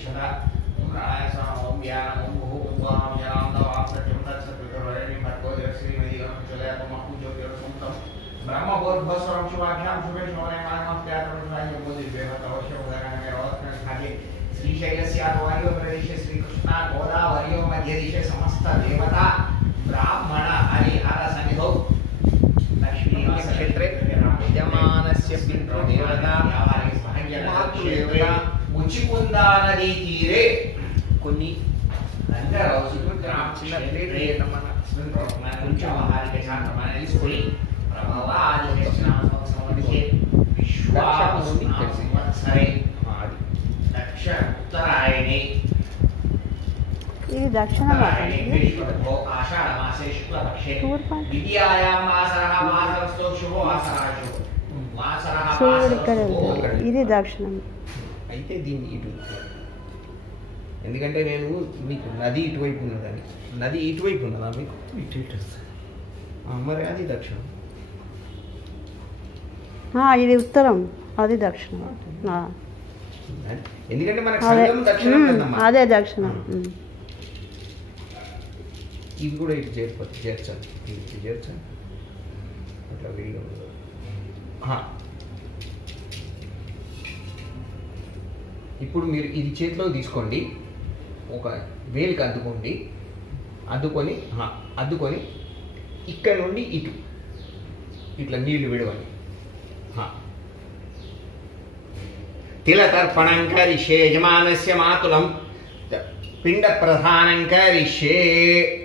यक्षता ओम रायसा ओम ज्ञान ओम भू ओम वाम ज्ञान दवाम सत्यम तत्सत्वितुर्वरेण्यं भर्गो देवस्य धीमहि यो न प्रचोदयात् ज्योतिर्समुद्रं ब्रह्मभूर्भुवस्वरं शुभाभ्यां शुभे शोभनकामत्यात्मनाय बोधिर्वेवतवश्य उदगानमे रोदनस्थाने श्रीशैलस्याद्वार्यो प्रदेशे श्रीकृष्णा गोदावर्यो मध्यदेशे समस्त देवता ब्राह्मण हरिहर सन्निधौ लक्ष्मी क्षेत्रे विद्यमानस्य पितृदेवता मातृदेवता मुचिकुंदा नदी तीरे కొన్ని రోజులు చిన్న ప్లేట్ మన కొంచెం ఆహారిక శాంతమైన తీసుకొని ప్రభావాది సంబంధించి విశ్వాసరే దక్ష ఉత్తరాయణి ఇది దక్షిణ ఆషాఢ మాసే శుక్లపక్షే విద్యాయాం వాసరః వాసరస్తో శుభో వాసరాజు వాసరః ఇది దక్షిణం అయితే దీన్ని ఇటు ఎందుకంటే నేను మీకు నది ఇటువైపు ఉన్నదని నది ఇటువైపు ఉన్నదా మీకు ఇటు ఇటు మరి అది దక్షిణం ఇది ఉత్తరం అది దక్షిణం ఎందుకంటే మనకు సంగం దక్షిణం కదమ్మా అదే దక్షిణం ఇది కూడా ఇటు చేర్చాలి ఇటు చేర్చాలి అట్లా వీళ్ళు ఇప్పుడు మీరు ఇది చేతిలో తీసుకోండి ఒక వేలికి అద్దుకోండి అద్దుకొని ఇక్కడ నుండి ఇటు ఇట్లా నీళ్లు విడవండి తిలతర్పణం కరిష్యే యజమానస్య మాతులం పిండ ప్రధానం కరిష్యే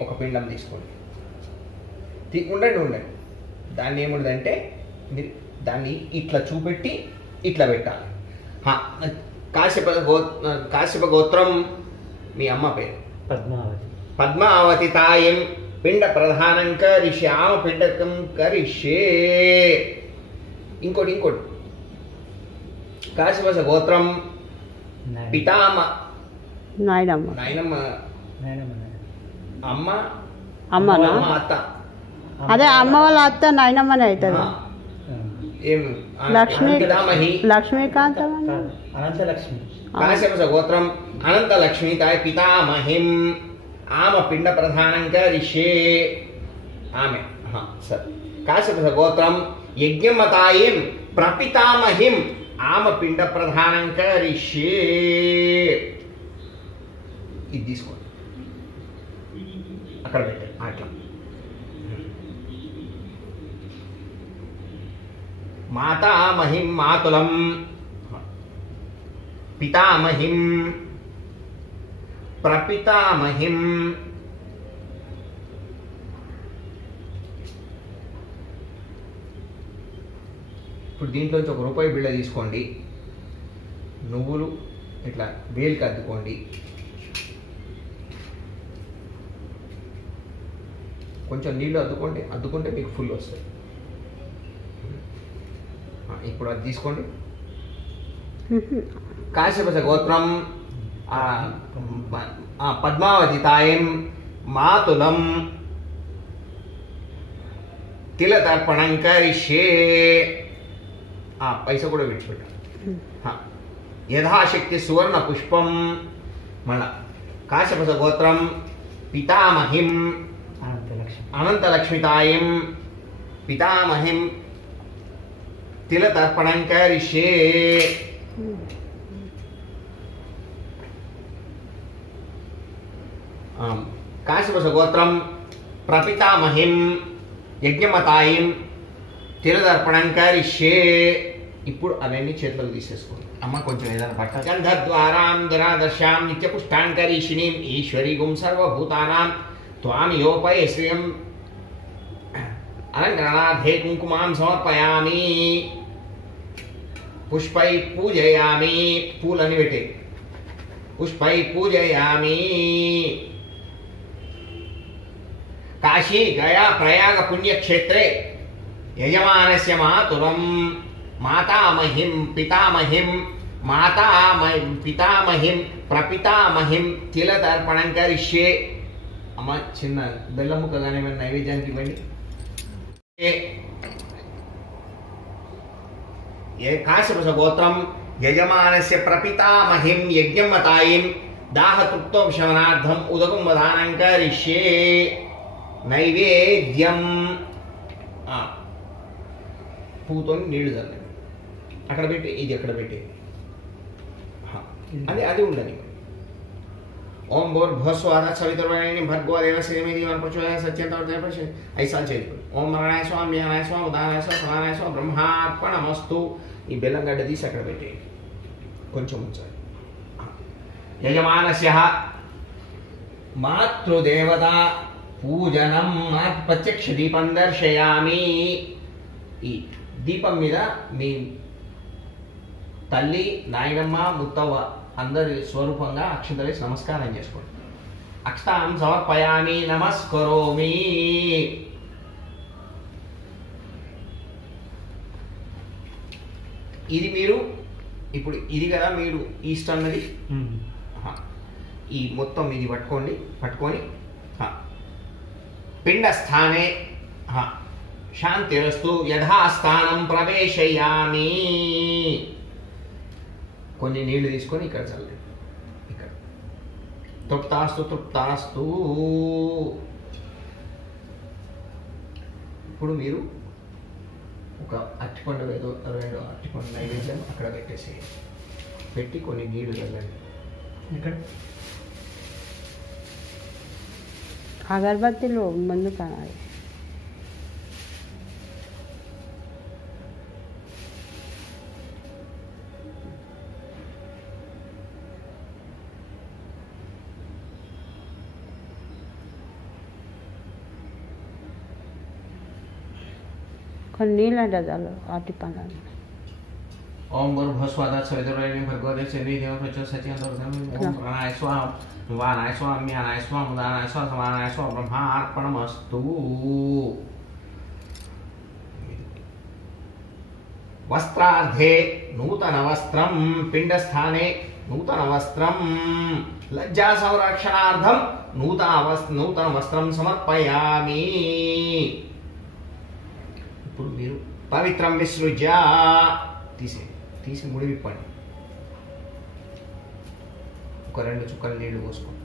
ఒక పిండం తీసుకోండి ఉండండి దాన్ని ఏముండదంటే మీరు దాన్ని ఇట్లా చూపెట్టి ఇట్లా పెట్టాలి కాశ్యప గోత్రం మీ అమ్మ పేరు పద్మావతి తాయం పిండ ప్రధానం కరిష్యే ఆమె పిండకం కరిష్యే ఇంకోటి కాశ్యప గోత్రం నాయనమ్మ అమ్మ అత్త అదే అమ్మ వాళ్ళ అత్త నాయనమ్మనే అవుతుంది లక్ష్మీకాంత అనంతలక్ష్మి కాశ్యప గోత్రం అనంతలక్ష్మి తాయ పితామహిం ఆమె పిండ ప్రధానం కరిష్యే ఆమె సరే కాశ్యప గోత్రం యజ్ఞమతాయిం ప్రపితామహిం ఆమె పిండ ప్రధానం కరిష్యే ఇది తీసుకోండి అక్కడ పెట్టండి అట్లా మాతామహిం మాతులం పితామహిం ప్రపితామహిం ఇప్పుడు దీంట్లోంచి ₹1 బిళ్ళ తీసుకోండి నువ్వులు ఇట్లా వేలికి అద్దుకోండి కొంచెం నీళ్ళు అద్దుకుంటే మీకు ఫుల్ వస్తుంది ఇప్పుడు అది తీసుకోండి కాశ్యప గోత్రం పద్మావతి తాయం మాతులం తిలతర్పణం కరిష్యే పైస కూడా విడిచిపెట్టాలి యథాశక్తి సువర్ణ పుష్పం మళ్ళా కాశ్యప గోత్రం పితామహిం అనంతలక్ష్మితాయం పితామహిం తిలతర్పణం కరిష్యే కాశ్యప గోత్రం ప్రపితామహిం యజ్ఞమతాయిం తిలతర్పణం కరిష్యే ఇప్పుడు అవన్నీ చేతులకు తీసేసుకోండి అమ్మ కొంచెం ఏదైనా పట్ట గంధద్వారాం దురాదర్శాం నిత్యపుష్టాంకరీషిణీం ఈశ్వరీగుం సర్వభూతానాం త్వామియోపయ శ్రియం అలంకరణార్థే కుంకుమాం సమర్పయామి పుష్పై పూజయామి పూలని పెట్టే పుష్పై పూజయామి కాశీ గయా ప్రయాగ పుణ్యక్షేత్రే యజమానస్య మాతులం మాతామహిం పితామహిం పితామహిం ప్రపితామహిం తిలతర్పణం కరిష్యే అమ్మ చిన్న బెల్లం ముక్క కానీ ఏమైనా నైవేద్యానికి ఇవ్వండి కాశ్యప గోత్రం యజమానస్య ప్రపితామహిం యజ్ఞమతాయిం దాహతృప్తోపశమనార్థం ఉదకం వదానం కరిష్యే నైవేద్యం. పూతో నీళ్లు చల్లండి, అక్కడ పెట్టి ఇది అక్కడ పెట్టి అది ఉండని. ఓం భూర్భువస్వాద సవితుర్వరేణ్యం భర్గో దేవస్య ధీమహి ప్రచోదయాత్ సత్యంతవర్తతే. ఐసాలు చేయండి. ఓం మరణాయ స్వామి జ్ఞానాయ స్వామి ఉదానాయ స్వామి సమానాయ స్వామి బ్రహ్మార్పణమస్తు. ఈ బెల్లం గడ్డ తీసి అక్కడ పెట్టేయండి, కొంచెం ఉంచాలి. యజమానస్య మాతృదేవత పూజనం ప్రత్యక్ష దీపం దర్శయామి. ఈ దీపం మీద మీ తల్లి, నాయనమ్మ, ముత్తవ్వ అందరి స్వరూపంగా అక్షంతలు వేసి నమస్కారం చేసుకోండి. అక్షతాం సమర్పయామి నమస్కరోమి. ఇది మీరు ఇప్పుడు ఇది కదా మీరు ఈస్ట్ అన్నది, ఈ మొత్తం ఇది పట్టుకొని పిండస్థానే శాంతిరస్తు యథాస్థానం ప్రవేశయామి. కొన్ని నీళ్లు తీసుకొని ఇక్కడ చల్లండి. ఇక్కడ తృప్తాస్తు. ఇప్పుడు మీరు ఒక అరటిపండు ఏదో అరటిపండు నైవేద్యం అక్కడ పెట్టేసేయండి. పెట్టి కొన్ని నీళ్లు చల్లండి. ఇక్కడ అగరబత్తిలో ముందు కావాలి. కొన్ని నీళ్ళు అంటే చాలు అరటి పండు. ఓం భూర్భువస్వాద సవితుర్వరేణ్యం భర్గో దేవస్య ధీమహి ప్రచోదయాత్ సత్యంతవర్తతే. ఓం ప్రాణాయ స్వాహ వానాయ స్వాహ జ్ఞానాయ స్వాహ ఉదానాయ స్వాహ సమానాయ స్వాహ బ్రహ్మార్పణమస్తు. వస్త్రార్థే నూతన వస్త్రం పిండస్థానే నూతన వస్త్రం లజ్జా సంరక్షణార్థం నూతన వస్త్రం సమర్పయామి. ఇప్పుడు మీరు పవిత్రం విసృజ్య తీసి ముడి విప్పండి. ఒక 2 చుక్కలు నీళ్లు పోసుకోండి.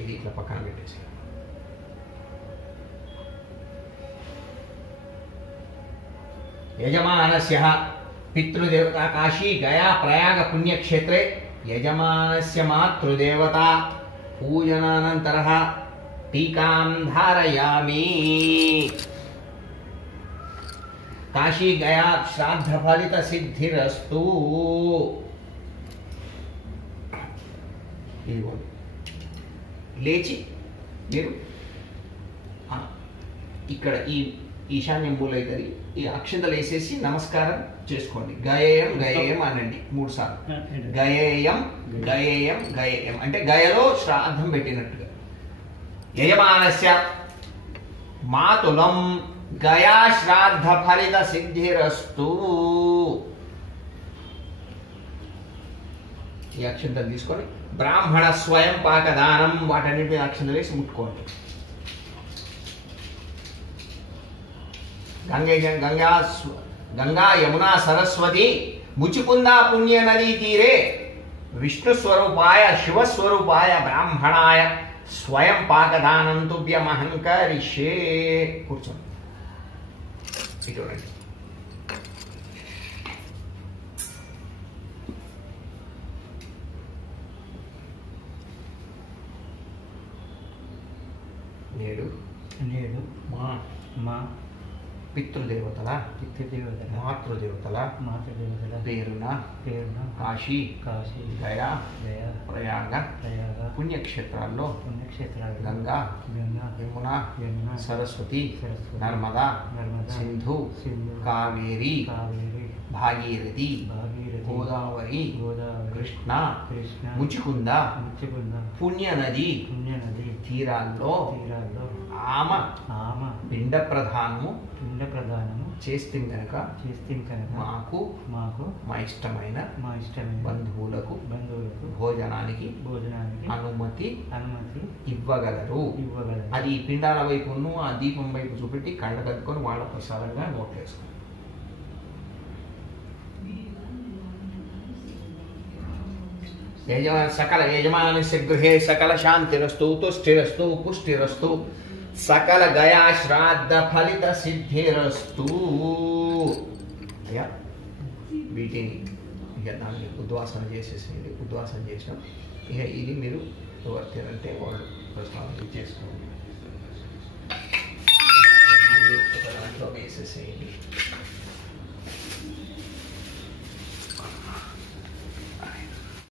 ఇది ఇట్లా పక్కన పెట్టేసి యజమానస్య పితృదేవత కాశీ గయా ప్రయాగ పుణ్యక్షేత్రే యజమానస్య మాతృదేవత పూజనానంతరః టీకాం ధారయామి. కాశీ గయా శ్రాద్ధ ఫలిత సిద్ధిరస్తు. ఇదిగోండి, లేచి మీరు ఇక్కడ ఈ ఈశాన్యం మూలైతుంది, ఈ అక్షంతలు వేసేసి నమస్కారం చేసుకోండి. గయేయం గయేయం అనండి 3 సార్లు. గయేయం గయేయం గయేయం అంటే గయలో శ్రాద్ధం పెట్టినట్టుగా. యజమానస్య మాతులం గయా శ్రాద్ధ ఫలిత సిద్ధిరస్తు. ఈ అక్షంతలు తీసుకొని బ్రాహ్మణ స్వయం పాకదానం వాటన్నిటి అక్షంతలు వేసి ముట్టుకోండి. గంగా యమునా సరస్వతి ముచికుందా పుణ్య నదీ తీరే విష్ణు స్వరూపాయ శివస్వరూపాయ బ్రాహ్మణాయ స్వయం పాకదానం తుభ్యమహం కరిష్యే. కూర్చోండి. చూడండి, నేడు మా పితృదేవతల మాతృదేవతల పేరున కాశీ గయా ప్రయాగ పుణ్యక్షేత్రాల్లో గంగా యమున సరస్వతి నర్మదా సింధు కావేరి భాగీరథి గోదావరి కృష్ణ ముచికుంద పుణ్యనది తీరాల్లో ఆమ పిండ ప్రధానము చేస్తే కనుక మాకు మా ఇష్టమైన బంధువులకు భోజనానికి అనుమతి ఇవ్వగలరు. అది ఈ పిండాల వైపును ఆ దీపం వైపు చూపెట్టి కళ్ళ కట్టుకొని వాళ్ళ ప్రసాదంగా నోట్లేసుకోండి. सकल यजमानस्य गृहे सकल शांतिरस्तु तुष्टिरस्तु पुष्टिरस्तु सकल गया श्राद्ध फलित सिद्धिरस्तु వీటిని ఇక దాన్ని ఉద్వాసన చేసేసేది. ఉద్వాసన చేసినాం. ఇక ఇది మీరు ఎవరు తినంటే వాళ్ళు ప్రశ్న చేసుకోండి.